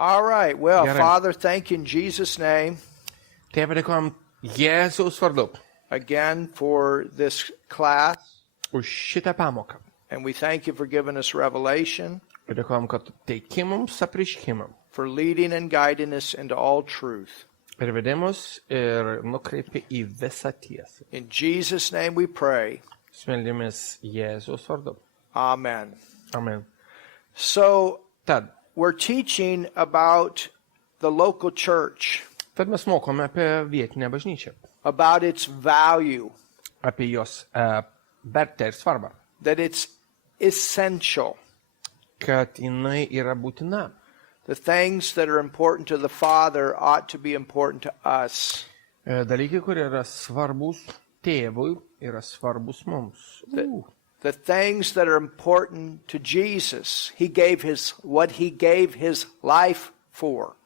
All right. Well, Gerai. Father, thank you in Jesus' name Tėve, dėkojam Jėzaus vardu again for this class. už šitą pamoką. And we thank you for giving us revelation, Ir dėkojam, kad teiki mums apreiškimą. for leading and guiding us into all truth. Ir vedimus ir nukreipi į visą tiesą. In Jesus' name we pray. Smeldėmės Jėzaus vardu. Amen. Amen. So Tad we're teaching about the local church, mes mokome apie vietinę bažnyčią, about its value, apie jos vertę ir svarbą, that it's essential. kad jinai yra būtina. The things that are important to the Father ought to be important to us. Dalykai, kurie yra svarbus tėvui, yra svarbus mums. The things that are important to Jesus, he gave what he gave his life for.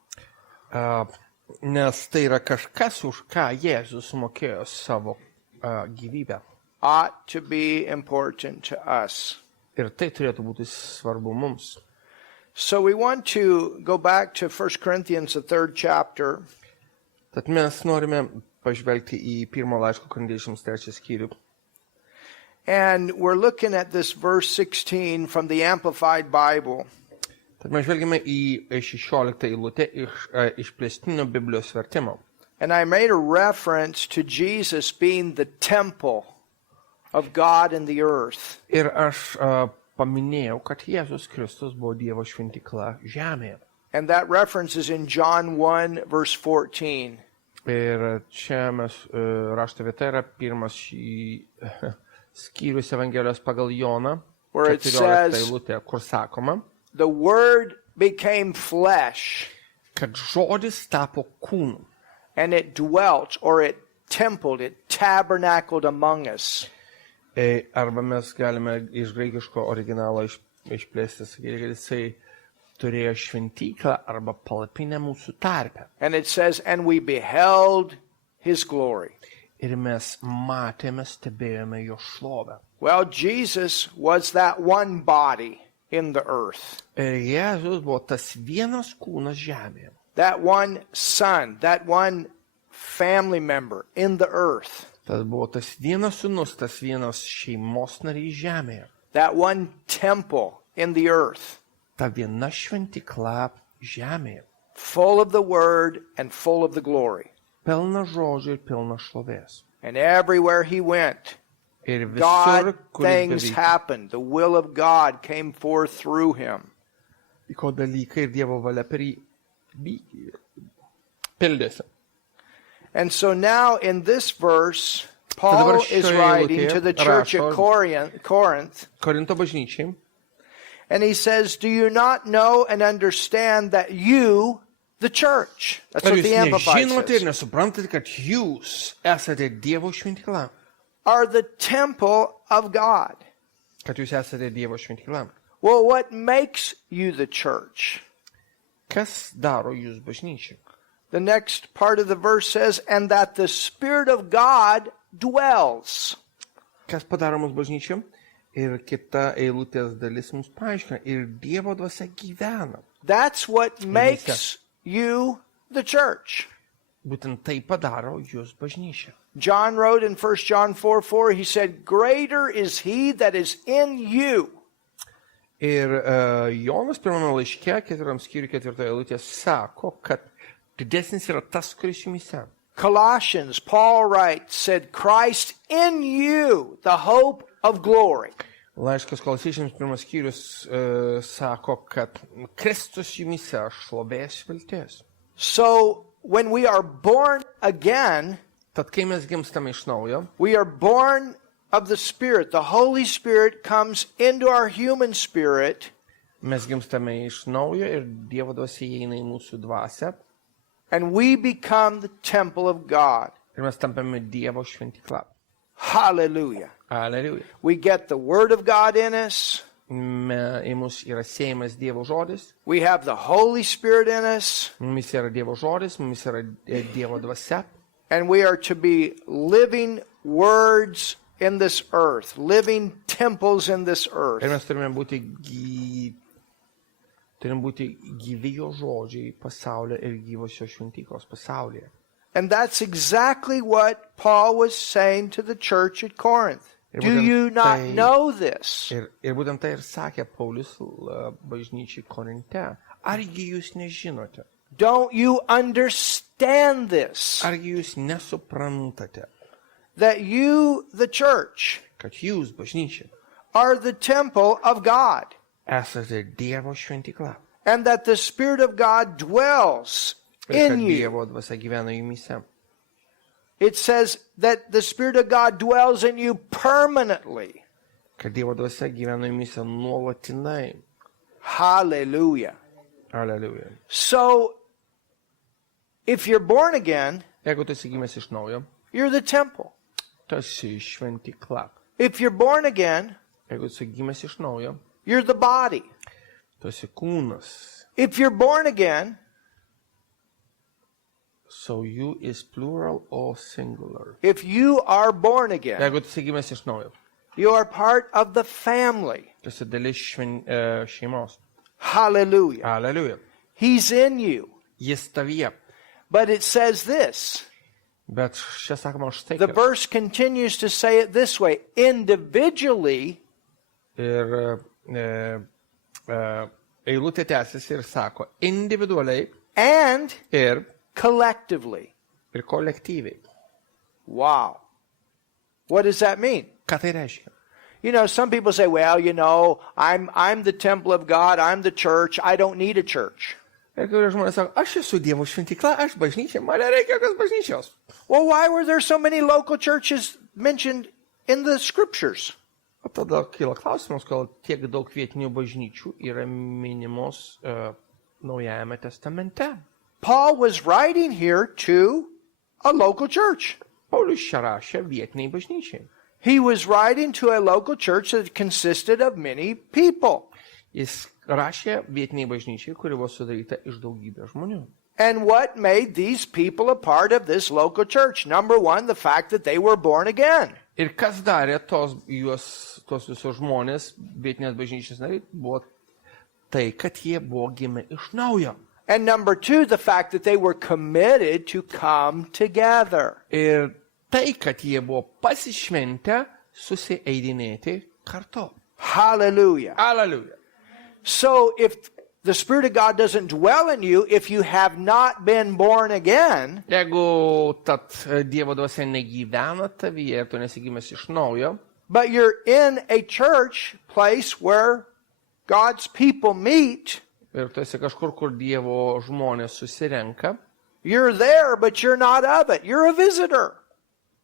Nes tai yra kažkas, už ką Jėzus mokėjo savo gyvybę. Ought to be important to us. Ir tai turėtų būti svarbu mums. So we want to go back to 1 Corinthians, the 3rd chapter. Tad mes norime pažvelgti į 1 laiško Korintiečiams 3 skyrių. And we're looking at this verse 16 from the Amplified Bible. Tad mes žvelgime į 16 eilutę iš išplėstinio Biblijos vertimo. And I made a reference to Jesus being the temple of God in the earth. Ir aš paminėjau, kad Jėzus Kristus buvo Dievo šventykla žemėje. And that reference is in John 1, verse 14. Ir čia mes rašto vieta yra pirmas skyrius Evangelijos pagal Joną, Where it 14 says, eilutė, kur sakoma, the Word became flesh, kad žodis tapo kūnu and it dwelt, or it templed, it tabernacled among us. Arba mes galime iš graikiško originalo išplėsti, sakyti, kad jisai turėjo šventyklą arba palapinę mūsų tarpe. And it says, and we beheld his glory. Ir mes matėme, stebėjome jo šlovę. Well, Jesus was that one body in the earth. Ir Jėzus buvo tas vienas kūnas žemėje. That one son, that one family member in the earth. Tas buvo tas vienas sūnus, tas vienas šeimos narys žemėje. That one temple in the earth. Ta viena šventykla žemėje. Full of the word and full of the glory. Pilna žodžių ir pilna šlovės. And everywhere he went, Ir visur, God kur things jis happened. The will of God came forth through him. vyko dalykai ir Dievo valia per jį pildėsi. And so now in this verse, Paul is writing to the church at Corinth, Korinto bažnyčiai. and he says, do you not know and understand that you, the church, that's Ar what jūs the Amplified nežinote ir says, nesuprantate, kad jūs esate Dievo šventykla? are the temple of God? Kad jūs esate Dievo šventykla? Well, what makes you the church? Kas daro jūs bažnyčiai? The next part of the verse says, and that the Spirit of God dwells. Kas padaro mus bažnyčiai? Ir kita eilutės dalis mums paaiškina. Ir Dievo dvasia gyvena. That's what makes you the church. Būtent tai padaro jūs bažnyčią. John wrote in 1 John 4:4, he said, greater is he that is in you. Ir Jonas pirmame laiške, 4 skyriui 4 eilutė, sako, kad didesnis yra tas, kuris jumyse. Colossians, Paul writes, said, Christ in you, the hope of glory. Laiškas Kolosiečiams 1 skyrius sako, kad Kristus jumyse šlovės vilties. So when we are born again, Tad kai mes gimstame iš naujo, we are born of the Spirit. The Holy Spirit comes into our human spirit, mes gimstame iš naujo ir Dievo dvasia įeina į mūsų dvasią and we become the temple of God. ir mes tampame Dievo šventykla. Hallelujah. Aleliuja. We get the Word of God in us. Į mus yra sėjimas Dievo žodis, We have the Holy Spirit in us. mumis yra Dievo žodis, mumis yra Dievo dvasia. And we are to be living words in this earth, living temples in this Ir earth. mes turime būti Turim būti gyvi jo žodžiai pasaulyje ir gyvos jo šventyklos pasaulyje. And that's exactly what Paul was saying to the church at Corinth. Do you not know this? Ir būtent tai ir sakė Paulius bažnyčiai Korinte. Argi jūs nežinote? Don't you understand this? Argi jūs nesuprantate, That you, the church, kad jūs, bažnyčia, are the temple of God, esate Dievo šventykla and that the Spirit of God dwells ir kad in you. Dievo dvasia gyvena jumise. It says that the Spirit of God dwells in you permanently. Kad Dievo dvasia gyvena jumise nuolatinai. Hallelujah. Aleliuja. So, if you're born again, Jeigu tu esi gimęs iš naujo, you're the temple. tu esi šventykla. If you're born again, Jeigu tu esi gimęs iš naujo, you're the body. tu esi kūnas. If you're born again, So you is plural or singular. if you are born again, Jeigu tu esi gimęs iš naujo, you are part of the family. tu esi dalis šeimos. Hallelujah. Aleliuja. He's in you. Jis tavyje. But it says this. Bet čia sakoma štai The kaip. verse continues to say it this way. Individually, Ir eilutė tęsiasi ir sako individualiai and ir collectively. kolektyviai. Wow. What does that mean? Ką tai reiškia? You know, some people say, well, you know, I'm the temple of God, I'm the church, I don't need a church. Ir kai žmonės sako, aš esu Dievo šventykla, aš bažnyčia, man nereikia jokios bažnyčios. Well, why were there so many local churches mentioned in the scriptures? O tada kyla klausimas, kodėl tiek daug vietinių bažnyčių yra minimos Naujajame testamente. Paul was writing here to a local church. Paulius čia rašė vietiniai bažnyčiai. He was writing to a local church that consisted of many people. Jis rašė vietiniai bažnyčiai, kuri buvo sudaryta iš daugybės žmonių. And what made these people a part of this local church? Number one, the fact that they were born again. Ir kas darė tos visus žmonės, vietinės bažnyčios nariai, buvo tai, kad jie buvo gimę iš naujo. And number two, the fact that they were committed to come together. Ir tai, kad jie buvo pasišventę susieidinėti kartu. Hallelujah. Aleliuja. So if the Spirit of God doesn't dwell in you, if you have not been born again, Jeigu tad Dievo dvasia negyvena tavyje ir tu nesigimęs iš naujo, but you're in a church place where God's people meet, ir tu esi kažkur, kur Dievo žmonės susirenka, you're there, but you're not of it. You're a visitor.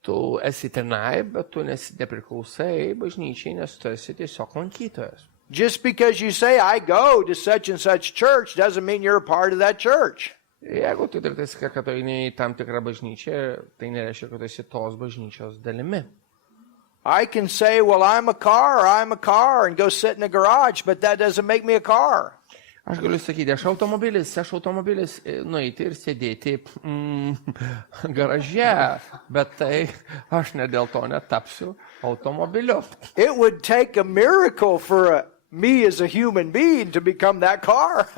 tu esi tenai, bet tu nepriklausai bažnyčiai, nes tu esi tiesiog lankytojas. Just because you say, I go to such and such church, doesn't mean you're a part of that church. Jeigu tu tik tai sakai, kad tu eini į tam tikrą bažnyčią, tai nereiškia, kad tu esi tos bažnyčios dalimi. I can say, well, I'm a car, and go sit in a garage, but that doesn't make me a car. Aš galiu sakyti, aš automobilis, nueiti ir sėdėti garaže, bet tai aš ne dėl to netapsiu automobiliu. It would take a miracle for me as a human being to become that car.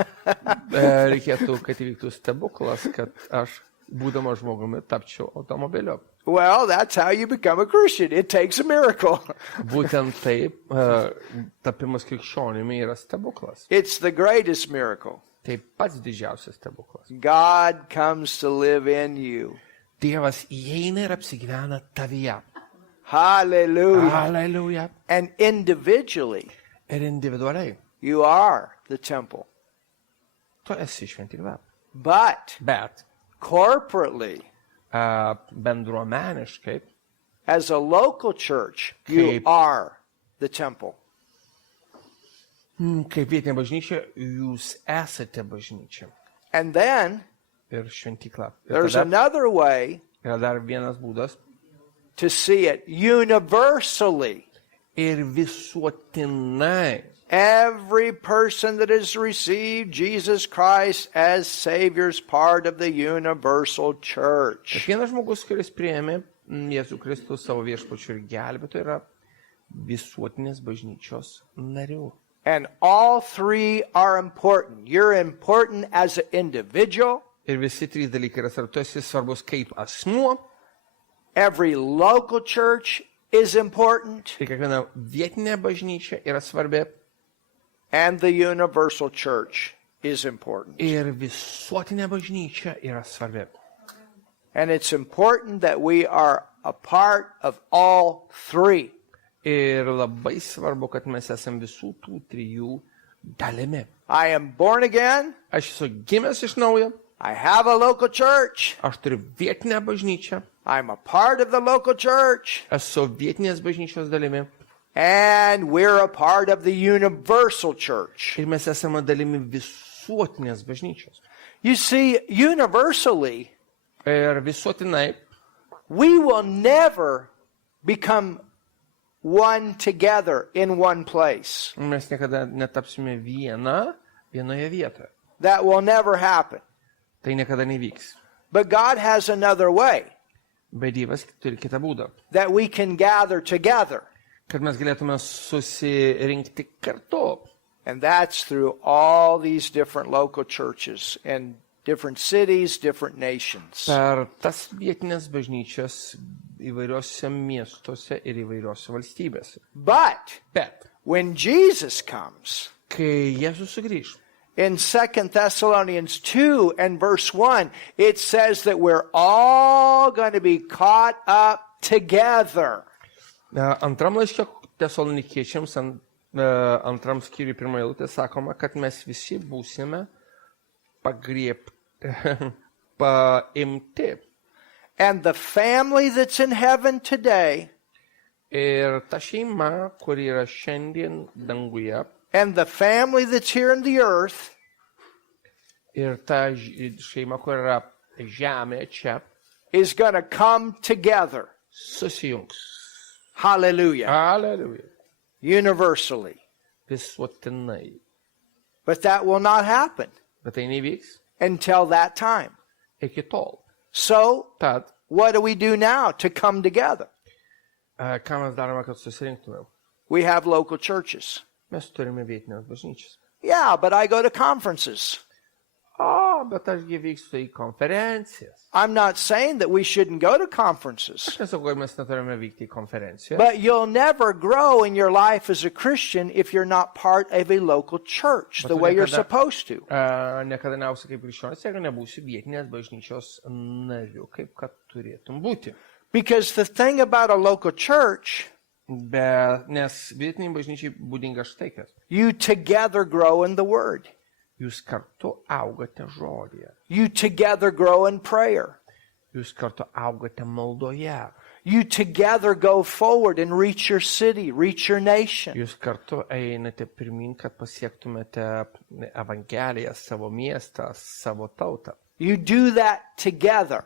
Reikėtų, kad įvyktų stebuklas, kad aš, būdamas žmogumi, tapčiau automobiliu. Well, that's how you become a Christian. It takes a miracle. Būtent taip, tapimas krikščionimi yra stebuklas. It's the greatest miracle. Tai pats didžiausias stebuklas. God comes to live in you. Dievas įeina ir apsigyvena tavyje. Hallelujah. Aleliuja. And individually, Ir individualiai. you are the temple. Tu esi šventykla. But Bet corporately, bendruomeniškai, as a local church, you Kaip- are the temple. kaip vietinė bažnyčia, jūs esate bažnyčia. And then Ir šventykla. Ir there's tada another way yra dar vienas būdas. to see it universally. Ir visuotinai. Every person that has received Jesus Christ as Savior is part of the universal church. Kiekvienas žmogus, kuris priėmė Jėzų Kristų savo viešpačiu ir gelbėtoju, yra visuotinės bažnyčios narių. And all three are important. You're important as an individual. Ir visi trys dalykai yra svarbu. Tu esi svarbus kaip asmuo. Every local church is important. Ir kiekviena vietinė bažnyčia yra svarbi. And the universal church is important. Ir visuotinė bažnyčia yra svarbi. And it's important that we are a part of all three. Ir labai svarbu, kad mes esam visų tų trijų dalimi. I am born again. Aš esu gimęs iš naujo. I have a local church. Aš turiu vietinę bažnyčią. I'm a part of the local church. Esu vietinės bažnyčios dalimi. And we're a part of the universal church. Ir mes esame dalimi visuotinės bažnyčios. You see, universally, Ir visuotinai we will never become one together in one place. mes niekada netapsime vienoje vietoje. That will never happen. Tai niekada nevyks. But God has another way Bet Dievas turi kitą būdą, that we can gather together. kad mes galėtume susirinkti kartu. And that's through all these different local churches in different cities, different nations. Per tas vietinės bažnyčias įvairiuose miestuose ir įvairiuose valstybėse. But Bet when Jesus comes, kai Jėzus sugrįš, in 2 Thessalonians 2 and verse 1, it says that we're all going to be caught up together. antram laiške Tesalonikiečiams, antram skyriui pirmoje eilutėje sakoma, kad mes visi būsime paimti. And the family that's in heaven today Ir ta šeima, kuri yra šiandien danguje, and the family that's here in the earth ir ta šeima, kuri yra žemė čia, is going to come together. susijungs. Hallelujah. Aleliuja. Universally. Visuotinai. But that will not happen Bet tai nevyks until that time. iki tol. So, Tad, what do we do now to come together? ką mes darome, kad susirinktume? We have local churches. Mes turime vietinės bažnyčias. Yeah, but I go to conferences. Bet aš vykstu į konferencijas. I'm not saying that we shouldn't go to conferences. Aš nesakau, kad mes neturime vykti į konferenciją. But you'll never grow in your life as a Christian if you're not part of a local church the way you're supposed to. Niekada neausi kaip krikščionis, jeigu nebūsi vietinės bažnyčios nariu, kaip kad turėtum būti. Because the thing about a local church, Nes vietiniai bažnyčiai būdinga štai kas. you together grow in the Word. Jūs kartu augate žodyje. You together grow in prayer. Jūs kartu augate maldoje. You together go forward and reach your city, reach your nation. Jūs kartu einate pirmin, kad pasiektumėte Evangeliją, savo miestą, savo tautą. You do that together.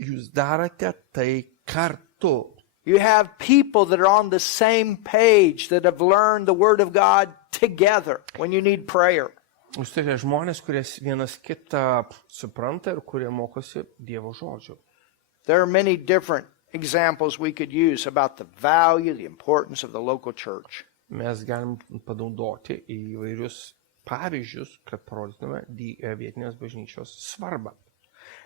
Jūs darote tai kartu. You have people that are on the same page that have learned the Word of God together when you need prayer. Jūs turite žmonės, kurie vienas kitą supranta ir kurie mokosi Dievo žodžių. There are many different examples we could use about the value, the importance of the local church. Mes galim panaudoti įvairius pavyzdžius, kad parodytume vietinės bažnyčios svarbą.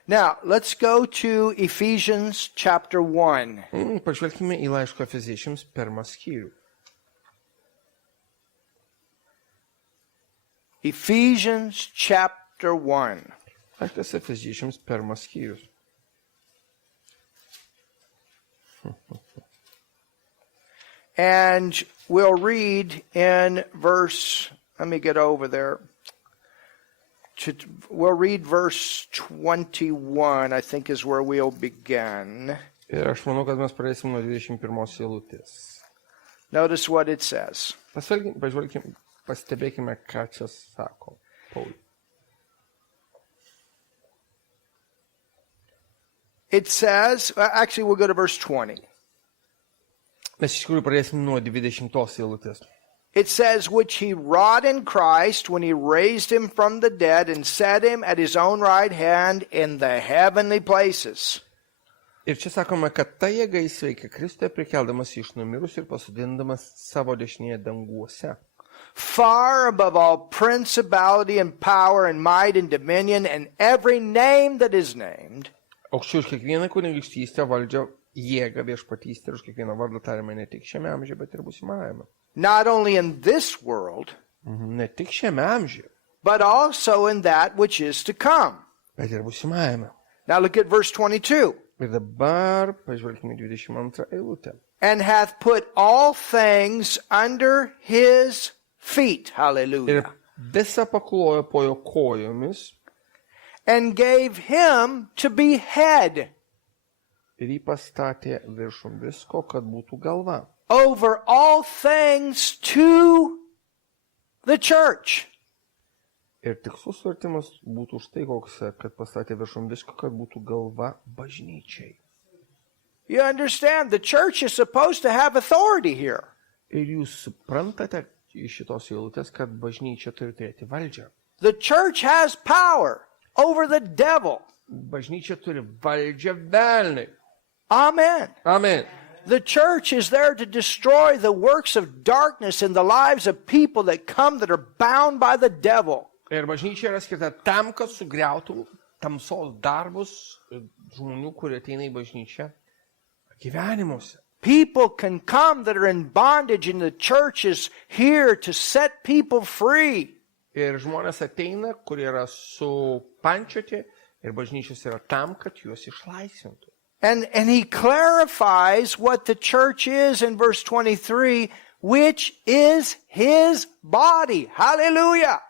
Now, let's go to Ephesians chapter 1. Pažvelkime į laiško Efeziečiams 1 skyrių. Ephesians chapter 1. Laiškas Efeziečiams 1 skyrius. And we'll read in verse, let me get over there. We'll read verse 21, I think is where we'll begin. Ir aš manau, kad mes pradėsim nuo 21 eilutės. Notice what it says. Pažvelkime, pastebėkime, ką čia sako Paulius. It says, actually we'll go to verse 20. Mes iš tikrųjų pradėsim nuo 20 eilutės. It says, which he wrought in Christ when he raised him from the dead and set him at his own right hand in the heavenly places. Ir čia sakoma, kad ta jėga įsveikia Kristuje prikeldamas iš numirus ir pasodindamas savo dešinėje danguose. far above all principality and power and might and dominion and every name that is named, Aukščiau už kiekvieną kunigaikštystę, valdžią, jėgą, viešpatystę ir už kiekvieną vardą tariamą ne tik šiame amžiuje, bet ir būsimajame. not only in this world, Ne tik šiame amžiuje, but also in that which is to come. bet ir būsimajame. Now look at verse 22. Ir dabar pažvelkime 22 eilutę. And hath put all things under his feet. Ir Hallelujah. visą paklojo po jo kojomis And gave him to be head ir jį pastatė viršum visko, kad būtų galva. over all things to the church. Ir tikslus vertimas būtų štai koks, kad pastatė viršum visko, kad būtų galva bažnyčiai. You understand? The church is supposed to have authority here. Ir jūs suprantate iš šitos eilutės, kad bažnyčia turi turėti valdžią. The church has power over the devil. Bažnyčia turi valdžią velniui. Amen. Amen. The church is there to destroy the works of darkness in the lives of people that come that are bound by the devil. Ir bažnyčia yra skirta tam, kad sugriautų tamsos darbus žmonių, kurie ateina į bažnyčią gyvenimuose. People can come that are in bondage, and the church is here to set people free. Ir žmonės ateina, kurie yra supančioti ir bažnyčios yra tam, kad juos išlaisvintų. And he clarifies what the church is in verse 23, which is his body. Hallelujah.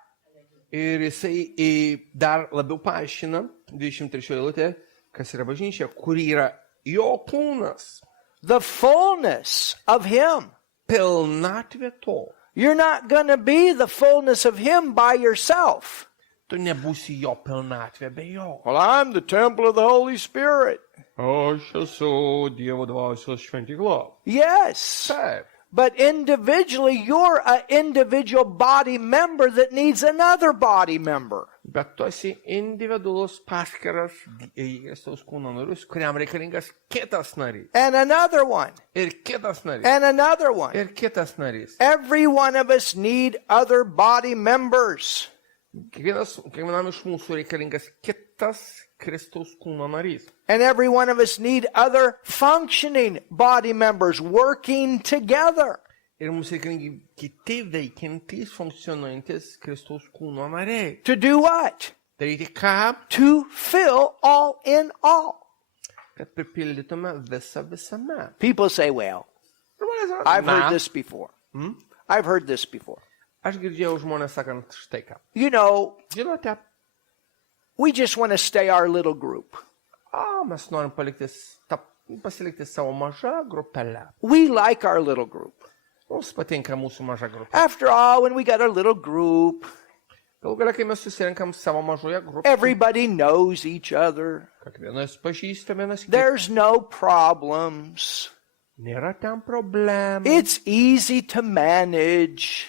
Ir jisai dar labiau paaiškina 23 eilutė, kas yra bažnyčia, kuri yra jo kūnas, The fullness of him. pilnatvė to. You're not going to be the fullness of him by yourself. Tu nebūsi jo pilnatvė be jo. Well, I'm the temple of the Holy Spirit. Aš esu Dievo dvasios šventykla. Yes. Taip. But individually, you're an individual body member that needs another body member. Bet tu esi individualus paskiras Kristaus kūno narius, kuriam reikalingas kitas narys. And another one. Ir kitas narys. And another one. Ir kitas narys. Every one of us need other body members. Kiekvienam iš mūsų reikalingas kitas Kristaus kūno narys. And every one of us need other functioning body members working together. Ir mums reikalingi kiti veikiantys, funkcionuojantis Kristaus kūno nariai. To do what? Daryti ką? To fill all in all. Kad pripildytume visą visame. People say, well, I've heard this before. I've heard this before. Aš girdėjau žmonės sakant štai ką. You know, Žinote, we just want to stay our little group. Mes norim pasilikti savo mažą grupelę. We like our little group. Mums patinka mūsų maža grupė. After all, when we got our little group, Galų galia, kai mes susirinkam savo mažoje grupėje, everybody knows each other. kiekvienas pažįsta vienas kitą. There's no problems. Nėra ten problemų. It's easy to manage.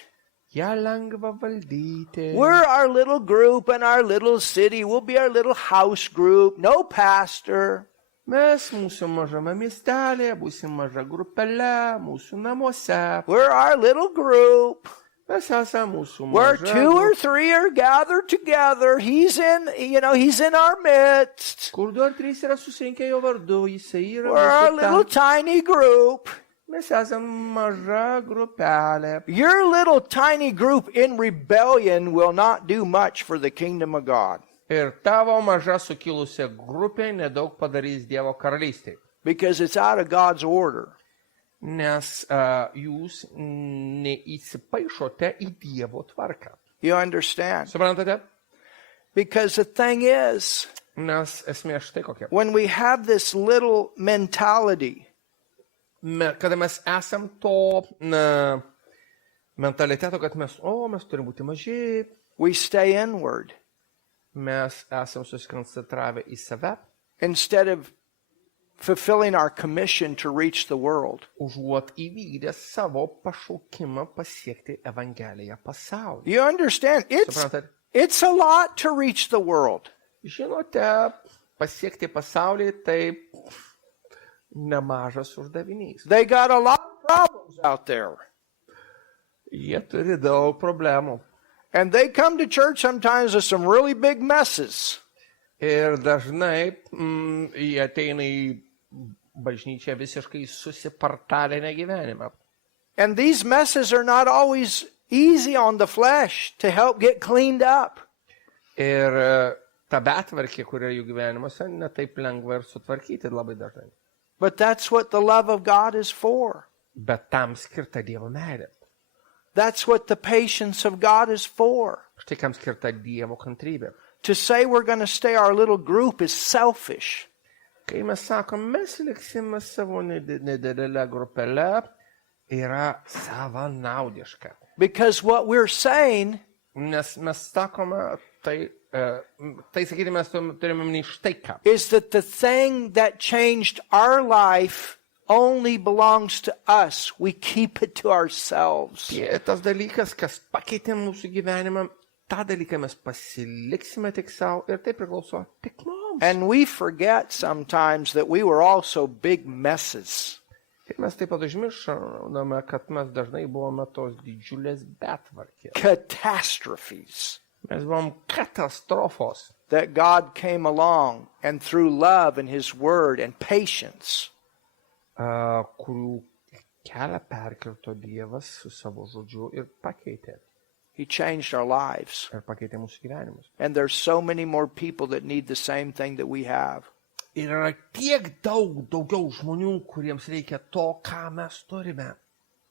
Ją lengva valdyti. We're our little group in our little city. We'll be our little house group. No pastor. Mes mūsų mažame miestelėje būsim maža grupelė, mūsų namuose. We're our little group. Mes esame mūsų Where maža two or grupelė. three are gathered together, he's in our midst. Kur du ar trys yra susirinkę jo vardu, jisai yra We're our mūsų little tarpe. tiny group. Mes esame maža grupelė. Your little tiny group in rebellion will not do much for the kingdom of God Ir tavo maža sukilusi grupė nedaug padarys Dievo karalystėje. because it's out of God's order. Nes jūs neįsipaišote į Dievo tvarką. You understand? Suprantate? Because the thing is, Nes esmė štai kokia. when we have this little mentality, Kada mes esam to mentaliteto, kad mes turim būti maži, we stay inward mes esam susikoncentravę į save, instead of fulfilling our commission to reach the world. užuot įvykdę savo pašaukimą pasiekti Evangeliją pasaulį. You understand? Suprantate? It's a lot to reach the world. Žinote, pasiekti pasaulį tai nemažas uždavinys. They got a lot of problems out there. Jie turi daug problemų. And they come to church sometimes with some really big messes. Ir dažnai jie ateina į bažnyčią visiškai susipartalinę gyvenimą. And these messes are not always easy on the flesh to help get cleaned up. Ir ta betvarkė, kuria jų gyvenimuose, netaip lengva ir sutvarkyti labai dažnai. But that's what the love of God is for. Bet tam skirta Dievo meilė. That's what the patience of God is for. Štai kam skirta Dievo kantrybė. To say we're going to stay our little group is selfish. Kai mes sakom, mes liksime savo nedidelę grupelę, yra savanaudiška. Because what we're saying Nes mes sakome, tai sakyti mes turime minėti štai ką. is that the thing that changed our life only belongs to us. We keep it to ourselves. Tas dalykas, kas pakeitė mūsų gyvenimą, tą dalyką mes pasiliksime tik savo ir tai priklauso tik mums. And we forget sometimes that we were also big messes. Ir mes taip pat užmiršome, kad mes dažnai buvome tos didžiulės betvarkės. Catastrophes. Mes buvom katastrofos. That God came along and through love and His Word and patience, Kurių kelią perkirto Dievas su savo žodžiu ir pakeitė. He changed our lives. Ir pakeitė mūsų gyvenimus. And there's so many more people that need the same thing that we have. Ir yra tiek daugiau žmonių, kuriems reikia to, ką mes turime.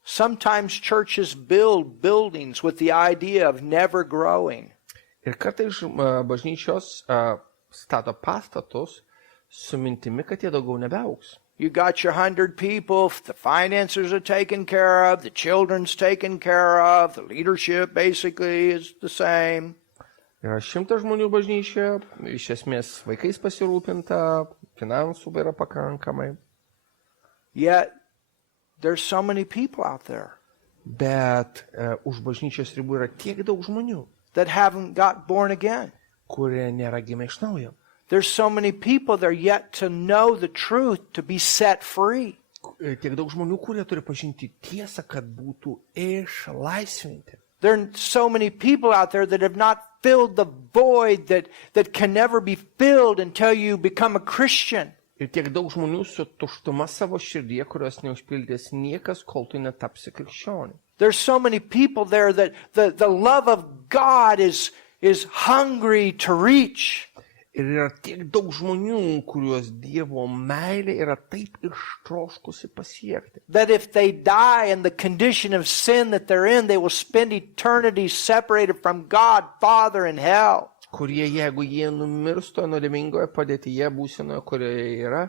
Sometimes churches build buildings with the idea of never growing. Ir kartais bažnyčios stato pastatus su mintimi, kad jie daugiau nebeaugs. You got your 100 people, the finances are taken care of, the children's taken care of, the leadership basically is the same. Yra 100 žmonių bažnyčioje, iš esmės vaikais pasirūpinta, finansų yra pakankamai. Yet, there's so many people out there Bet už bažnyčios ribų yra tiek daug žmonių, that haven't got born again. kurie nėra gimę iš naujo. There's so many people there yet to know the truth, to be set free. Tiek daug žmonių, kurie turi pažinti tiesą, kad būtų išlaisvinti. There are so many people out there that have not filled the void that can never be filled until you become a Christian. Ir tiek daug žmonių su tuštuma savo širdyje, kurios neužpildės niekas, kol tu netapsi krikščioniu. There's so many people there that the love of God is hungry to reach. Ir yra tiek daug žmonių, kuriuos Dievo meilė yra taip ištroškusi pasiekti. That if they die in the condition of sin that they're in, they will spend eternity separated from God, Father, in hell. Kurie, jeigu jie numirsto nuodėmingoje padėtyje būsenoje, kurioje yra,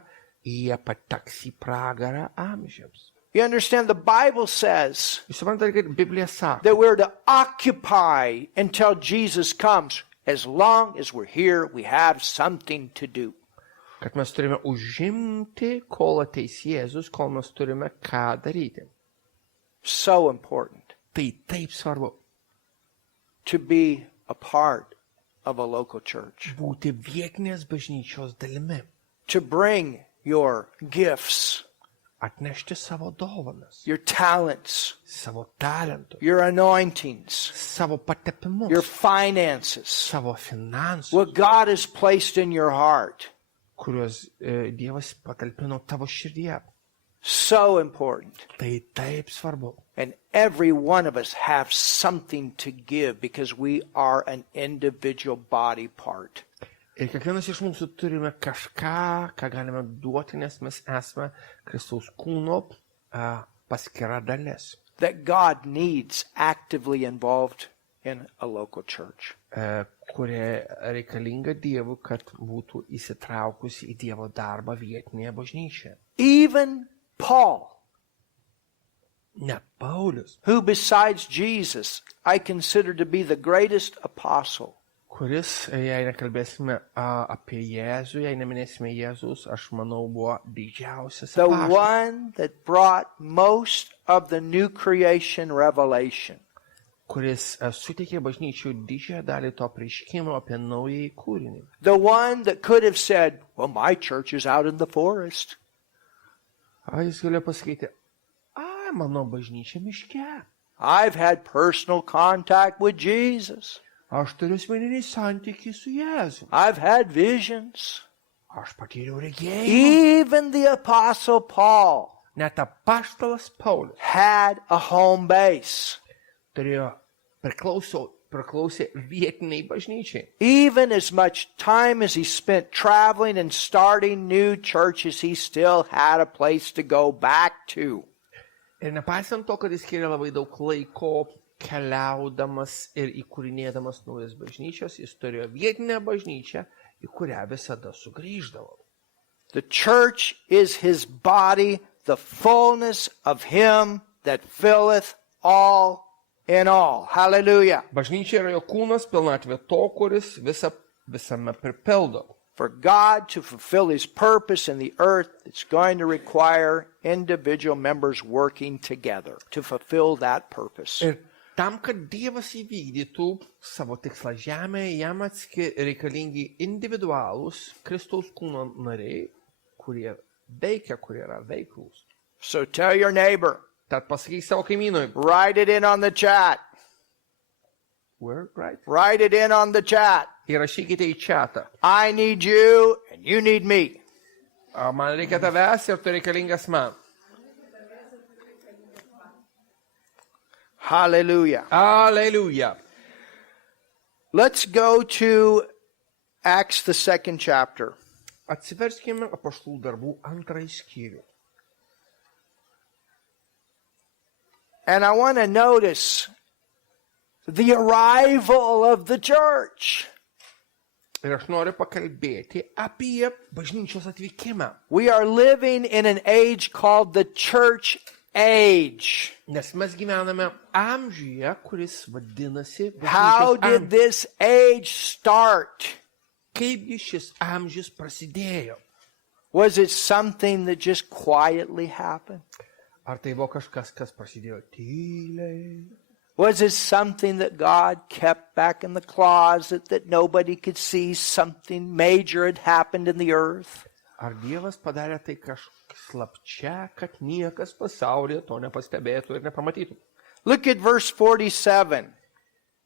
jie pateks į pragarą amžiams. You understand, the Bible says Jūs suprantate, kad Biblija sako, that we're to occupy until Jesus comes. As long as we're here, we have something to do. kad mes turime užimti, kol ateis Jėzus, kol mes turime ką daryti. So important Tai taip svarbu to be a part of a local church. būti vietinės bažnyčios dalimi, To bring your gifts, atnešti savo dovanas, your talents, savo talentus, your anointings, savo patepimus, your finances, savo finansus, what God has placed in your heart. kuriuos Dievas patalpino tavo širdyje. So important. Tai taip svarbu. And every one of us have something to give because we are an individual body part. Ir kiekvienas iš mūsų turime kažką, ką galime duoti, nes mes esame Kristaus kūno paskira dalis, That God needs actively involved in a local church. kurie reikalinga Dievui, kad būtų įsitraukusi į Dievo darbą vietinėje bažnyčioje. Even Paul, Net Paulius, who besides Jesus I consider to be the greatest apostle, kuris, jei nekalbėsime apie Jėzų, jei neminėsime Jėzus, aš manau, buvo didžiausias the apaštalas, one that brought most of the new creation revelation. kuris suteikė bažnyčių didžiąją dalį to apreiškimo apie naująjį kūrinį. The one that could have said, well, my church is out in the forest. Jis galėjo pasakyti, mano bažnyčia miške. I've had personal contact with Jesus. Aš turiu asmeninį santykį su Jėzumi. I've had visions. Aš patyriau regėjimą. Even the Apostle Paul Net apaštalas Paulius had a home base. priklausė vietiniai bažnyčiai. Even as much time as he spent traveling and starting new churches, he still had a place to go back to. Ir nepaisant to, kad jis skiria labai daug laiko keliaudamas ir įkūrinėdamas naujas bažnyčias, jis turėjo vietinę bažnyčią, į kurią visada sugrįždavo. The church is his body, the fullness of him that filleth all in all. Hallelujah. Bažnyčia yra jo kūnas, pilnatvė to, kuris visame pripildo. For God to fulfill his purpose in the earth, it's going to require individual members working together to fulfill that purpose. Ir tam, kad Dievas įvykdytų savo tikslą žemėje, jam reikalingi individualūs Kristaus kūno nariai, kurie veikia, kurie yra veiklūs. So tell your neighbor, Tad pasakyk savo kaimynui. write it in on the chat. Where, right? Write it in on the chat. Įrašykite į chatą. I need you and you need me. Man reikia tavęs ir tu reikalingas man. Hallelujah. Alleluja. Let's go to Acts, the 2nd chapter. Atsiverskime Apaštalų darbų 2 skyrių. And I want to notice the arrival of the church. Ir aš noriu pakalbėti apie bažnyčios atvykimą. We are living in an age called the church age. Nes mes gyvename amžiuje, kuris vadinasi How bažnyčios did amžius. this age start? Kaipgi šis amžius prasidėjo? Was it something that just quietly happened? Ar tai buvo kažkas, kas prasidėjo tyliai? Was it something that God kept back in the closet that nobody could see? Something major had happened in the earth? Ar Dievas padarė tai kažkas slapčia, kad niekas pasaulyje to nepastebėtų ir nepamatytų? Look at verse 47.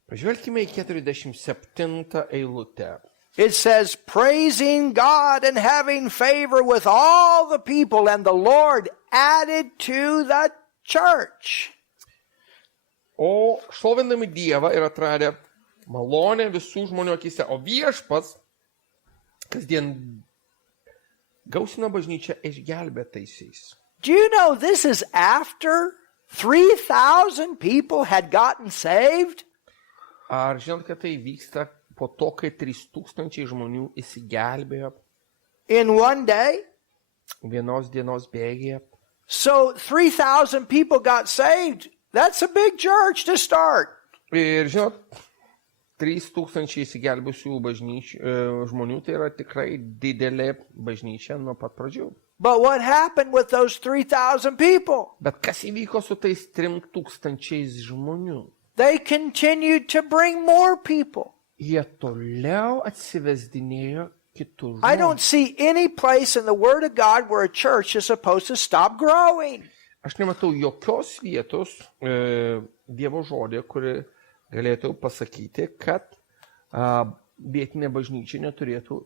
Pažvelkime į 47 eilutę. It says, praising God and having favor with all the people, and the Lord added to the church. O šlovindami Dievą ir atradę malonę visų žmonių akise, o viešpats kasdien gausina bažnyčią išgelbėtaisiais. Do you know this is after 3,000 people had gotten saved? Ar žinot, kad tai vyksta po to, kai 3000 žmonių įsigelbėjo In one day? vienos dienos bėgyje? So 3,000 people got saved. That's a big church to start. Ir žinot, 3000 įsigelbėjusių žmonių tai yra tikrai didelė bažnyčia nuo pat pradžių. But what happened with those 3,000 people? Bet kas įvyko su tais 3000 žmonių? They continued to bring more people. Jie toliau atsivesdinėjo kitus I don't žmonės. see any place in the Word of God where a church is supposed to stop growing. Aš nematau jokios vietos Dievo žodė, kuri galėtų pasakyti, kad vietinė bažnyčia neturėtų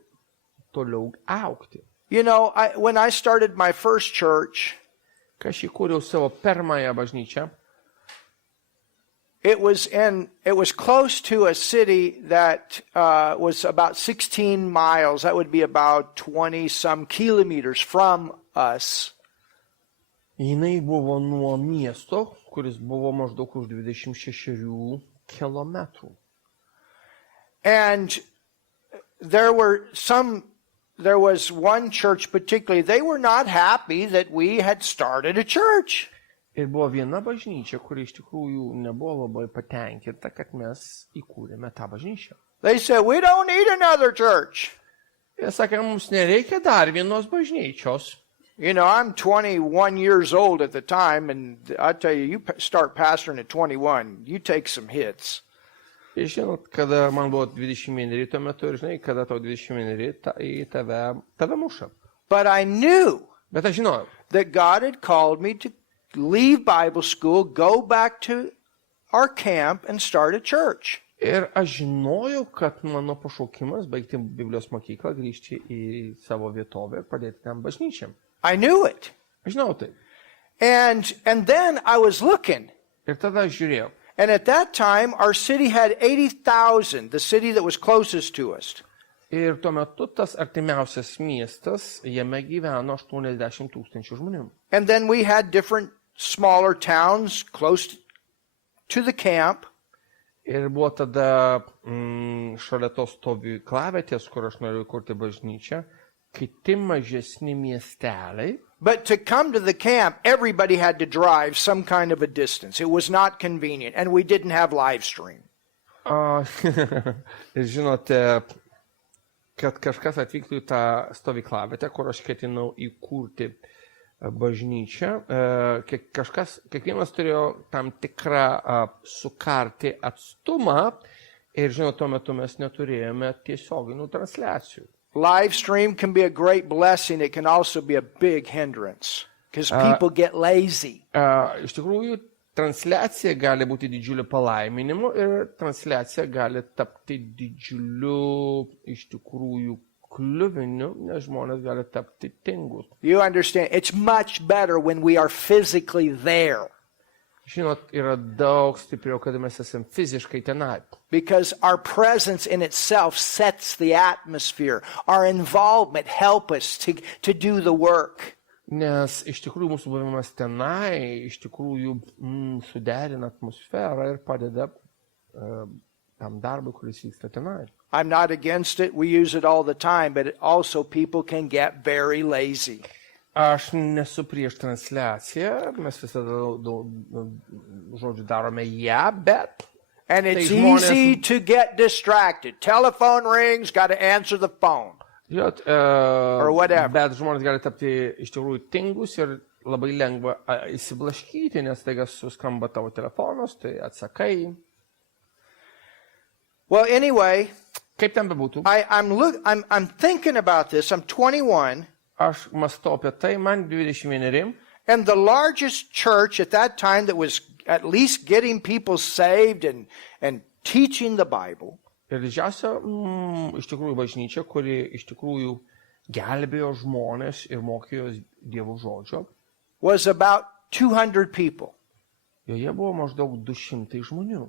toliau augti. You know, when I started my first church, Kai aš įkūriau savo pirmąją bažnyčią, it was close to a city that was about 16 miles. That would be about 20 some kilometers from us. jinai buvo nuo miesto, kuris buvo maždaug už 26 kilometrų. And there was one church particularly, they were not happy that we had started a church. Ir buvo viena bažnyčia, kuri iš tikrųjų nebuvo labai patenkinta, kad mes įkūrėme tą bažnyčią. They said, we don't need another church. Jie sakė, mums nereikia dar vienos bažnyčios. You know, I'm 21 years old at the time, and I tell you, you start pastoring at 21, you take some hits. Ir žinot, kada man buvo 21 tuo metu, ir žinai, kada tau 21, tai tave muša. But I knew Bet aš žinojau, that God had called me to leave Bible school, go back to our camp and start a church. Ir aš žinojau, kad mano pašaukimas baigti Biblijos mokyklą, grįžti į savo vietovę ir padėti ten bažnyčiam. I knew it. Aš žinau tai. And then I was looking. Ir tada aš žiūrėjau. And at that time, our city had 80,000, the city that was closest to us. Ir tuo metu tas artimiausias miestas, jame gyveno 80 000 žmonių. And then we had different smaller towns close to the camp. Ir buvo tada šalia tos stovyklavietės, kur aš norėjau kurti bažnyčią, kiti mažesni miesteliai. But to come to the camp, everybody had to drive some kind of a distance. It was not convenient, and we didn't have live stream. Ir žinote, kad kažkas atvyktų į tą stovyklavietę, kur aš ketinau įkurti bažnyčią, kiekvienas turėjo tam tikrą sukarti atstumą ir, žinot, tuo metu mes neturėjome tiesioginių transliacijų. Live stream can be a great blessing. It can also be a big hindrance because people get lazy. Iš tikrųjų, transliacija gali būti didžiuliu palaiminimu ir transliacija gali tapti didžiuliu, iš tikrųjų, kliuviniu, nes žmonės gali tapti tingus. You understand? It's much better when we are physically there. Žinot, yra daug stipriau, kada mes esame fiziškai tenai. Because our presence in itself sets the atmosphere. Our involvement helps us to do the work. Nes iš tikrųjų mūsų buvimas tenai, iš tikrųjų suderina atmosferą ir padeda tam darbui, kuris vyksta tenai. I'm not against it. We use it all the time, but also people can get very lazy. Aš nesu prieš transliaciją, mes visada žodžiu darome ją, bet... And it's easy to get distracted. Telephone rings, got to answer the phone. Or whatever. Bet žmonės gali tapti iš tikrųjų tingus ir labai lengva įsiblaškyti, nes taiga suskamba tavo telefonas, tai atsakai. Well, anyway, kaip ten bebūtų, I'm thinking about this. I'm 21. Aš mąstau apie tai, man 21. And the largest church at that time that was at least getting people saved and teaching the Bible. Ir didžiausia, iš tikrųjų, bažnyčia, kuri iš tikrųjų gelbėjo žmonės ir mokėjo Dievo žodžio, was about 200 people. Joje buvo maždaug 200 žmonių.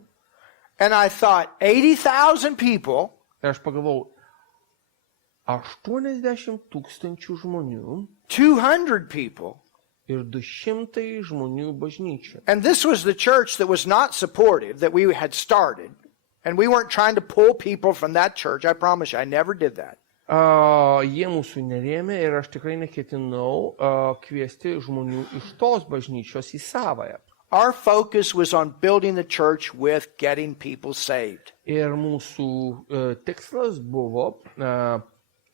And I thought, 80,000 people. Ir aš pagalvojau, 80 000 žmonių, 200 people. Ir 200 žmonių bažnyčia. And this was the church that was not supportive, that we had started. And we weren't trying to pull people from that church. I promise you, I never did that. Jie mūsų nerėmė ir aš tikrai neketinau kviesti žmonių iš tos bažnyčios į savąją. Our focus was on building the church with getting people saved. Ir mūsų tikslas buvo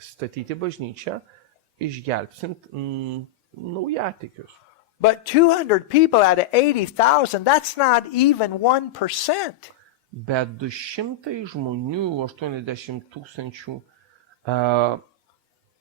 statyti bažnyčią, išgelbstint naujatikius. But 200 people out of 80,000, that's not even 1%. Bet 200 žmonių, 80 000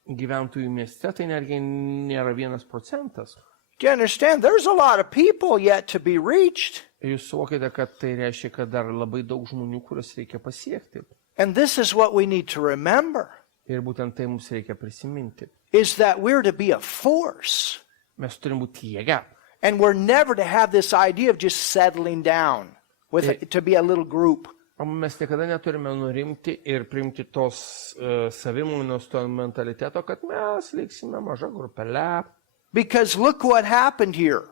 gyventojų mieste, tai netgi nėra 1%. Do you understand? There's a lot of people yet to be reached. Jūs suvokite, kad tai reiškia, kad dar labai daug žmonių, kuriuos reikia pasiekti. And this is what we need to remember. Ir būtent tai mums reikia prisiminti. Is that we're to be a force. Mes turim būti jėga. And we're never to have this idea of just settling down to be a little group. O mes niekada neturime nurimti ir priimti tos savimainos, to mentaliteto, kad mes liksime maža grupelė. Because look what happened here.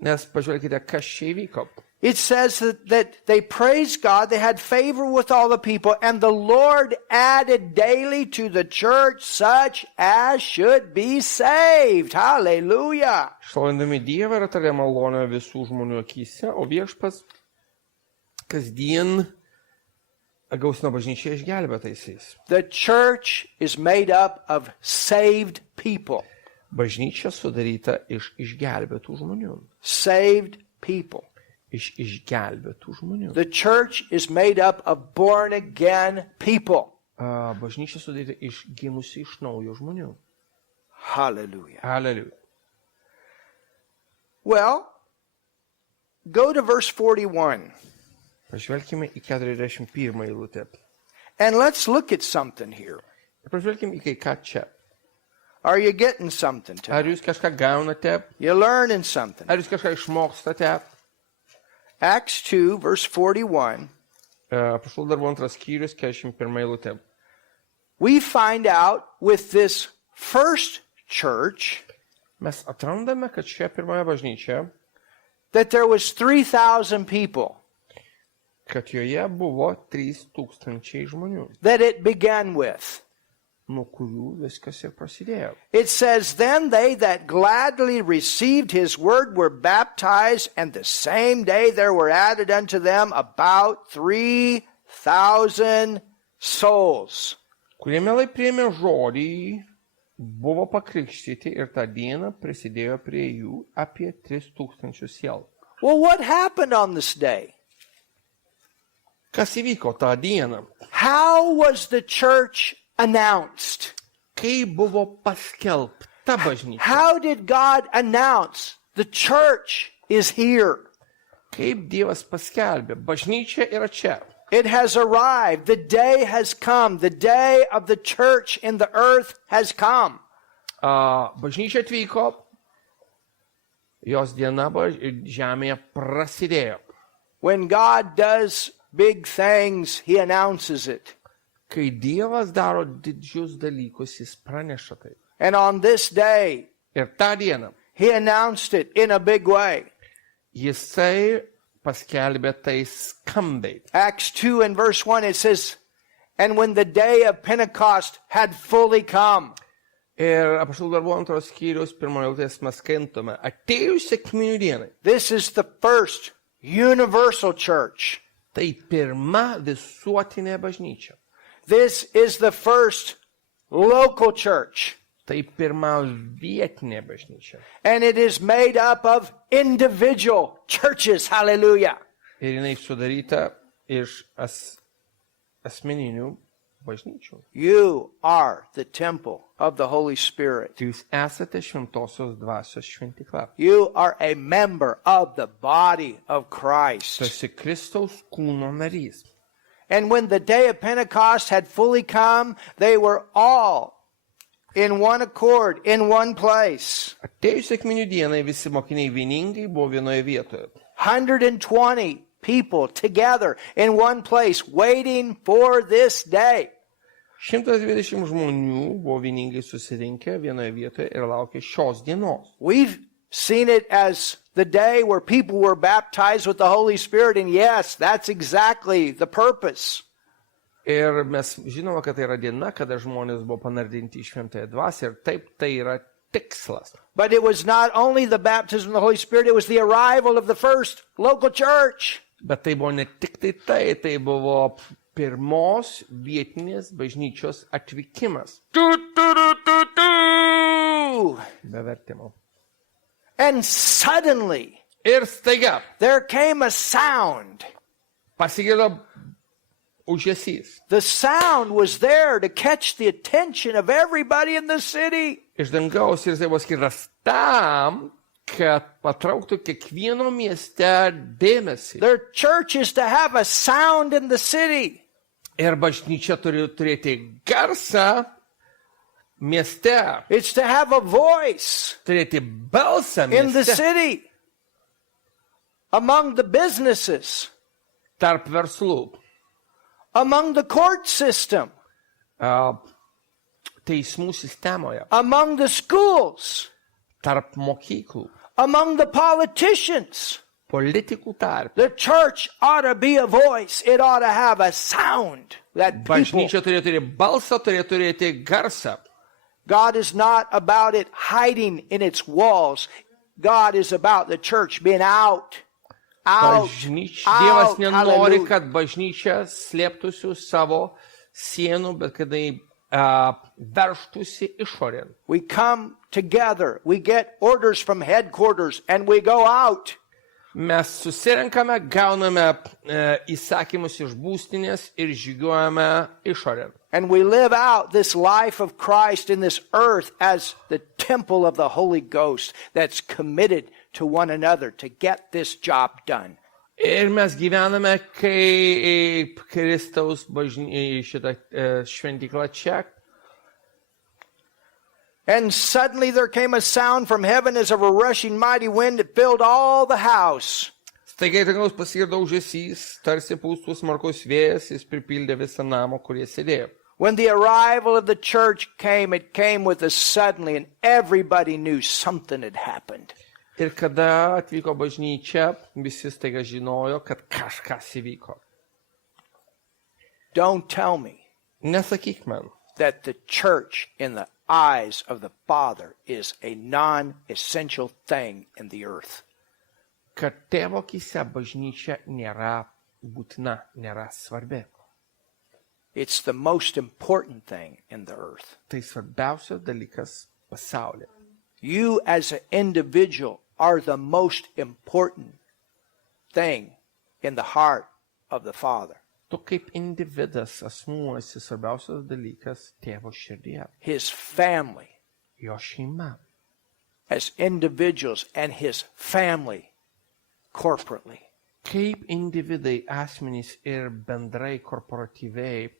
Nes pažvelkite, kas čia įvyko. It says that they praised God, they had favor with all the people, and the Lord added daily to the church such as should be saved. Hallelujah. Šlovindami Dievą ir atradė malonę visų žmonių akyse, o Viešpats kasdien gausino bažnyčią išgelbėtaisiais. The church is made up of saved people. Bažnyčia sudaryta iš išgelbėtų žmonių. Saved people. Iš išgelbėtų žmonių. The church is made up of born again people. Bažnyčia sudaryta iš gimusių iš naujo žmonių. Hallelujah. Hallelujah. Well, go to verse 41. Pažvelkime į 41 eilutę. And let's look at something here. Pažvelkime į kai ką čia. Are you getting something to Ar jūs kažką gaunate? You learning something? Ar jūs kažką išmokstate? Acts 2, verse 41. Apaštalų darbų 2 skyrius, 41 eilutė. We find out with this first church Mes atrandame, kad šioje pirmoje bažnyčioje, that there was 3,000 people kad joje buvo 3000 žmonių, that it began with. nuo kurių viskas ir prasidėjo. It says, then they that gladly received his word were baptized, and the same day there were added unto them about 3,000 souls. Kurie mielai priėmė žodį, buvo pakrikštyti ir tą dieną prisidėjo prie jų apie 3000 sielų. Well, what happened on this day? Kas įvyko tą dieną? How was the church announced? Kaip buvo paskelbta bažnyčia? How did God announce the church is here? Kaip Dievas paskelbė? Bažnyčia yra čia. It has arrived. The day has come. The day of the church in the earth has come. Bažnyčia atvyko, jos diena žemėje prasidėjo. When God does big things, he announces it. Kai Dievas daro didžius dalykus, jis praneša tai. And on this day, Ir tą dieną he announced it in a big way. jisai paskelbė tai skambiai. Acts 2 and verse 1, it says, and when the day of Pentecost had fully come. Ir Apaštalų darbų 2 skyrius 1 eilutės mes skaitome, atėjus sekminių dienai. This is the first universal church. Tai pirma visuotinė bažnyčia. This is the first local church. Tai pirma vietinė bažnyčia. And it is made up of individual churches. Hallelujah. Ir jinai sudaryta iš asmeninių bažnyčių. You are the temple of the Holy Spirit. Jūs esate šventosios dvasios šventykla. You are a member of the body of Christ. Tu esi Kristaus kūno narys. And when the day of Pentecost had fully come, they were all in one accord, in one place. Atėjus sekminių dienai visi mokiniai vieningai buvo vienoje vietoje. 120 people together in one place, waiting for this day. 120 žmonių buvo vieningai susirinkę vienoje vietoje ir laukė šios dienos. We've seen it as the day where people were baptized with the Holy Spirit, and yes, that's exactly the purpose. Ir mes žinome, kad tai yra diena, kada žmonės buvo panardinti į šventąją dvasią ir taip tai yra tikslas. But it was not only the baptism of the Holy Spirit, it was the arrival of the first local church. Bet tai buvo ne tik tai, tai buvo pirmos vietinės bažnyčios atvykimas. Be vertimo. And suddenly, Ir staiga there came a sound. pasigirdo ūžesys. The sound was there to catch the attention of everybody in the city. Iš dangaus ir jisai buvo skirtas tam, kad patrauktų kiekvieno mieste dėmesį. Their church is to have a sound in the city. Ir bažnyčia turi turėti garsą mieste, It's to have a voice turėti balsą in the mieste city, among the businesses, tarp verslų, among the court system, teismų sistemoje, among the schools, tarp mokyklų, among the politicians. politikų tarp. The church ought to be a voice. It ought to have a sound that people... Bažnyčia turėtų turėti balsą, turėtų turėti garsą. God is not about it hiding in its walls. God is about the church being out. Dievas nenori, Hallelujah. kad bažnyčia slėptųsi už savo sienų, bet kad tai verštųsi išorėn. We come together. We get orders from headquarters and we go out. Mes susirenkame, gauname įsakymus iš būstinės ir žygiuojame išorėn. And we live out this life of Christ in this earth as the temple of the Holy Ghost that's committed to one another to get this job done. Ir mes gyvename kaip Kristaus šitą šventyklą čia. And suddenly there came a sound from heaven as of a rushing mighty wind that filled all the house. Staiga dangaus pasigirdo ūžesys, tarsi pūstų smarkus vėjas, jis pripildė visą namą, kur jie sėdėjo. When the arrival of the church came, it came with us suddenly, and everybody knew something had happened. Ir kada atvyko bažnyčia, visi staiga žinojo, kad kažkas įvyko. Don't tell me Nesakyk man, that the church in the eyes of the Father is a non-essential thing in the earth. kad tėvo akyse bažnyčia nėra būtina, nėra svarbi. It's the most important thing in the earth. Tai svarbiausias dalykas pasaulyje. You as an individual are the most important thing in the heart of the Father. Tu kaip individas, asmuo esi svarbiausias dalykas tėvo širdyje. His family Jo šeima. as individuals and his family corporately. Kaip individai, asmenys ir bendrai korporatyviai,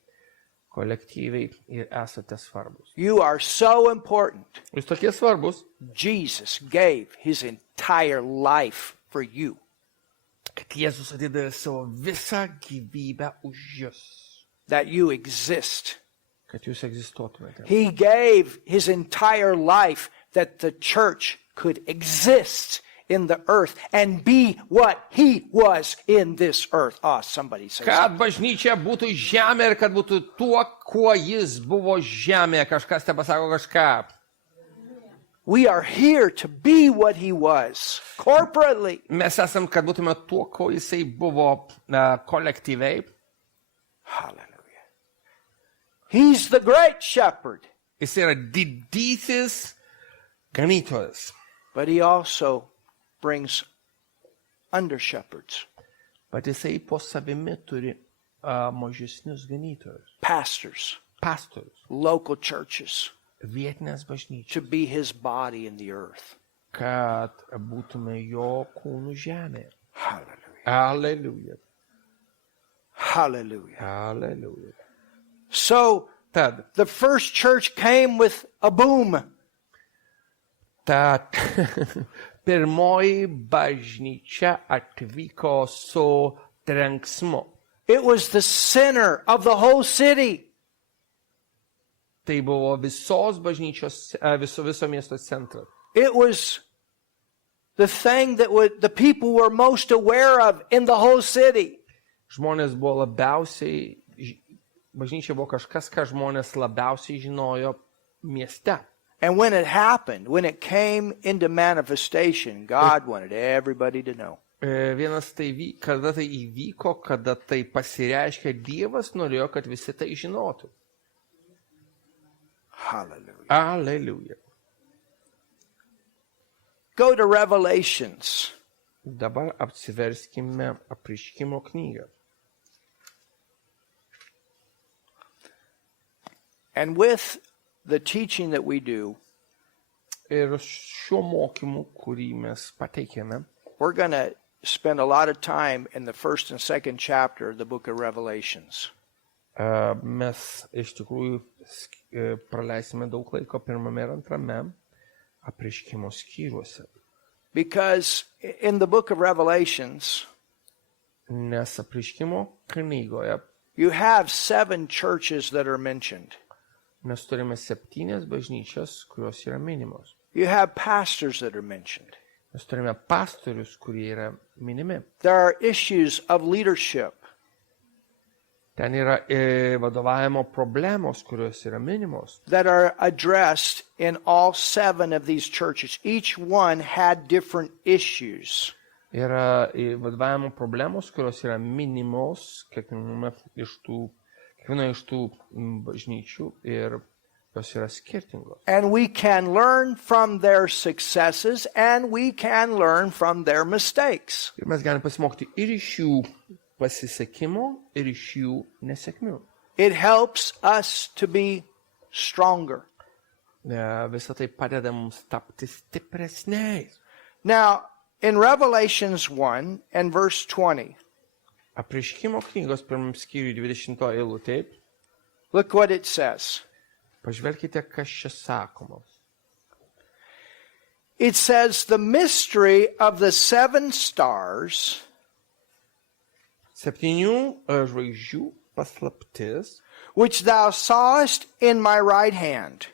kolektyviai ir esate svarbus. You are so important. Jūs tokie svarbus, Jesus gave his entire life for you. kad Jėzus atidavė savo visą gyvybę už jūs, That you exist. kad jūs egzistuotumėte. He gave his entire life that the church could exist in the earth and be what he was in this earth. Somebody says. Kad bažnyčia būtų žemė ir kad būtų tuo, kuo jis buvo žemė. Kažkas te pasako kažką. We are here to be what he was corporately. Mes esam, kad būtume tuo, ko jisai buvo kolektyviai. Hallelujah. He's the great shepherd, Jis yra didysis ganytojas. but he also brings under shepherds, Bet jisai po savimi turi mažesnius ganytojus. pastors, Pastorius. local churches Vietinės bažnyčios. to be his body in the earth. Kad būtume jo kūnų žemėje. Hallelujah. Alleluja. Hallelujah. Alleluja. So Tad, the first church came with a boom. pirmoji bažnyčia atvyko su trenksmu. It was the center of the whole city. Tai buvo visos bažnyčios, viso miesto centras. It was the thing that the people were most aware of in the whole city. Žmonės buvo labiausiai, bažnyčia buvo kažkas, ką žmonės labiausiai žinojo mieste. And when it happened, when it came into manifestation, God wanted everybody to know. Vienas tai, kada tai įvyko, kada tai pasireiškė, Dievas norėjo, kad visi tai žinotų. Hallelujah. Alleluja. Go to Revelations. Dabar apsiverskime Apreiškimo knygą. And with the teaching that we do, Ir šiuo mokymu, kurį mes pateikėme, we're going to spend a lot of time in the first and second chapter of the book of Revelations. mes iš tikrųjų praleisime daug laiko pirmame ir antrame Apreiškimo skyriuose. Because in the book of Revelations, Nes Apreiškimo knygoje you have 7 churches that are mentioned. mes turime 7 bažnyčias, kurios yra minimos. You have pastors that are mentioned. Mes turime pastorius, kurie yra minimi. There are issues of leadership. Ten yra vadovavimo problemos, kurios yra minimos. That are addressed in all 7 of these churches. Each one had different issues. Yra vadovavimo problemos, kurios yra minimos kiekvienoje iš tų bažnyčių ir jos yra skirtingos. And we can learn from their successes and we can learn from their mistakes. Ir mes galime pasimokyti ir iš jų pasisekimo, ir iš jų nesėkmių. It helps us to be stronger. Visą tai padeda mums tapti stipresniais. Now, in Revelations 1 and verse 20, Apreiškimo knygos pirmam skyriui 20 eilutė. look what it says. Pažvelkite, kas čia sakoma. It says, the mystery of the 7 stars 7 žvaigždžių paslaptis, which thou sawest in my right hand,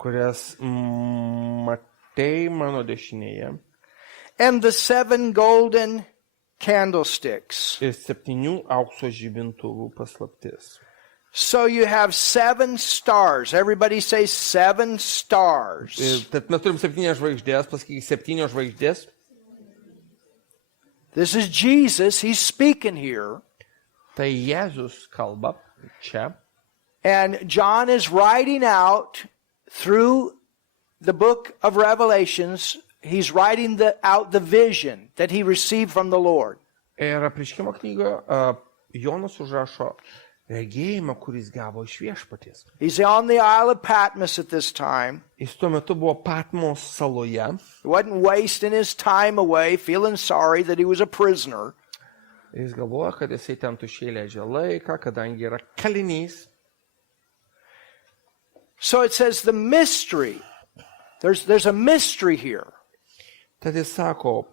kurias matei mano dešinėje, and the 7 golden candlesticks. ir 7 aukso žibintuvų paslaptis. So you have 7 stars. Everybody say 7 stars. Ir tad mes turim 7 žvaigždės, pasakyk 7 žvaigždės. This is Jesus. He's speaking here. Tai Jėzus kalba čia. And John is writing out through the book of Revelations, he's writing out the vision that he received from the Lord. Ir apreiškimo knygoje Jonas užrašo regėjimą, kuris gavo iš Viešpaties. He's on the Isle of Patmos at this time. Jis tuo metu buvo Patmos saloje. He wasn't wasting his time away, feeling sorry that he was a prisoner. Jis galvoja, kad jisai ten tuščiai leidžia laiką, kadangi yra kalinys. So it says the mystery. There's a mystery here. Tad jis sako,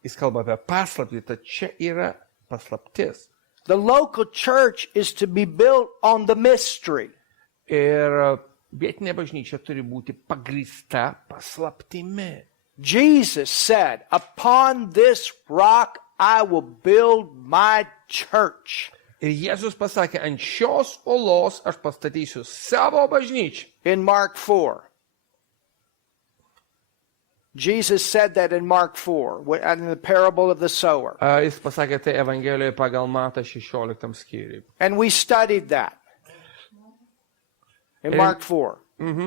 jis kalba apie paslaptį, tad čia yra paslaptis. The local church is to be built on the mystery. Ir vietinė bažnyčia turi būti pagrįsta paslaptimi. Jesus said, upon this rock I will build my church. Ir Jėzus pasakė, ant šios olos aš pastatysiu savo bažnyčią. In Mark 4. Jesus said that in Mark 4, in the parable of the sower. Jis pasakė tai Evangelijoje pagal Matą 16 skyriui. And we studied that in Mark 4.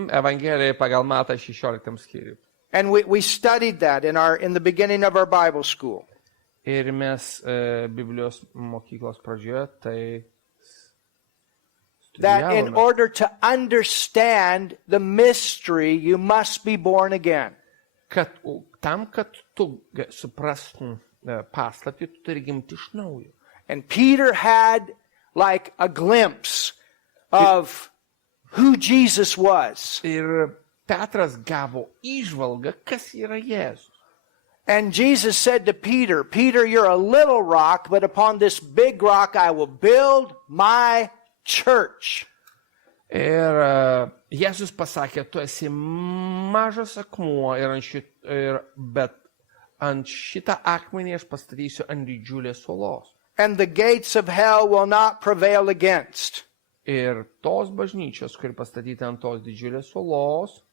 Evangelijoje pagal Matą 16 skyriui. And we studied that in the beginning of our Bible school. Ir mes Biblijos mokyklos pradžioje tai That in studijavome. order to understand the mystery, you must be born again. Kad tu suprastum paslaptį, tu turi gimti iš naujo. And Peter had like a glimpse of who Jesus was. Ir Petras gavo įžvalgą, kas yra Jėzus. And Jesus said to Peter, Peter, you're a little rock, but upon this big rock I will build my church. Ir Jėzus pasakė, tu esi mažas akmuo, bet ant šitą akmenį aš pastatysiu ant didžiulės olos. And the gates of hell will not prevail against. Ir tos bažnyčios, kuri pastatyta ant tos didžiulės olos,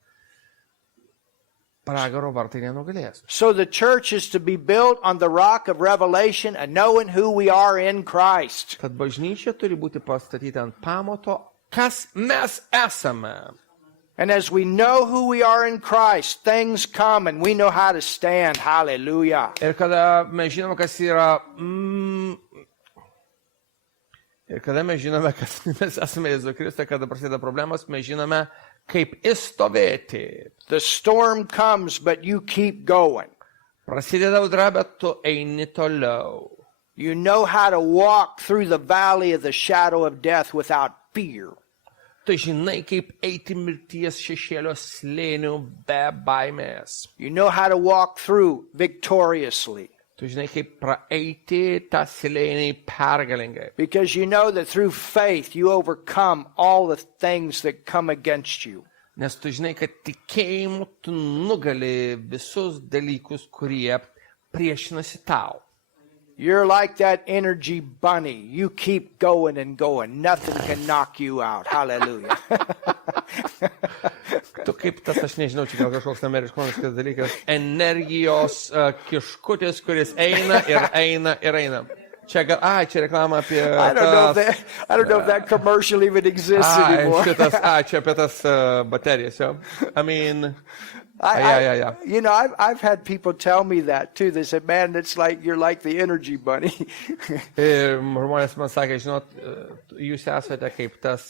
pragaro vartai nenugalės. So the church is to be built on the rock of revelation and knowing who we are in Christ. Tad bažnyčia turi būti pastatyta ant pamato, kas mes esame. And as we know who we are in Christ, things come and we know how to stand. Hallelujah. Ir kada mes žinome, kas yra... Ir kada mes žinome, kas mes esame Jėzų Kristą, kada prasideda problemas, mes žinome, kaip įstovėti. The storm comes, but you keep going. Prasideda audra, bet tu eini toliau. You know how to walk through the valley of the shadow of death without fear. Tu žinai, kaip eiti mirties šešėlio slėnių be baimės. You know how to walk through victoriously. Tu žinai, kaip praeiti tą slėnį pergalingai. Because you know that through faith you overcome all the things that come against you. Nes tu žinai, kad tikėjimu tu nugali visus dalykus, kurie priešinasi tau. You're like that energy bunny. You keep going and going. Nothing can knock you out. Hallelujah. Tu kaip tas, aš nežinau, čia gal kažkoks amerikoniškas dalykas, energijos kiškutis, kuris eina ir eina ir eina. Čia gal, čia reklama apie I don't know if that commercial even exists anymore. Šitas, čia apie tas baterijas, jo. I mean... Yeah. You know, I've had people tell me that too. They said, man, it's like you're like the energy bunny. Ir žmonės man sakė, žinot, jūs esate kaip tas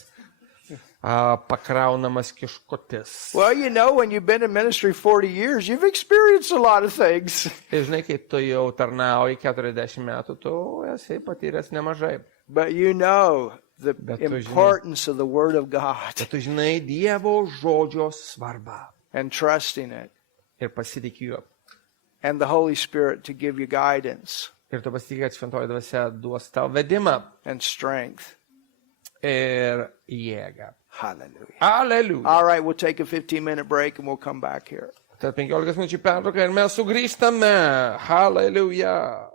pakraunamas kiškutis. Well, you know, when you've been in ministry 40 years, you've experienced a lot of things. Ir žinai, kai tu jau tarnauji 40 metų, tu esi patyręs nemažai. But you know the Bet tu žinai- importance of the Word of God Bet tu žinai Dievo žodžio svarbą and trusting it, ir pasitikė juo. and the Holy Spirit to give you guidance Ir tu pasitikė, kad šventoji dvasia duos tau vedimą and strength. ir jėgą. Hallelujah. Aleliuja. All right, we'll take a 15-minute break and we'll come back here. Tad 15 minučių pertrauka ir mes sugrįžtame. Hallelujah.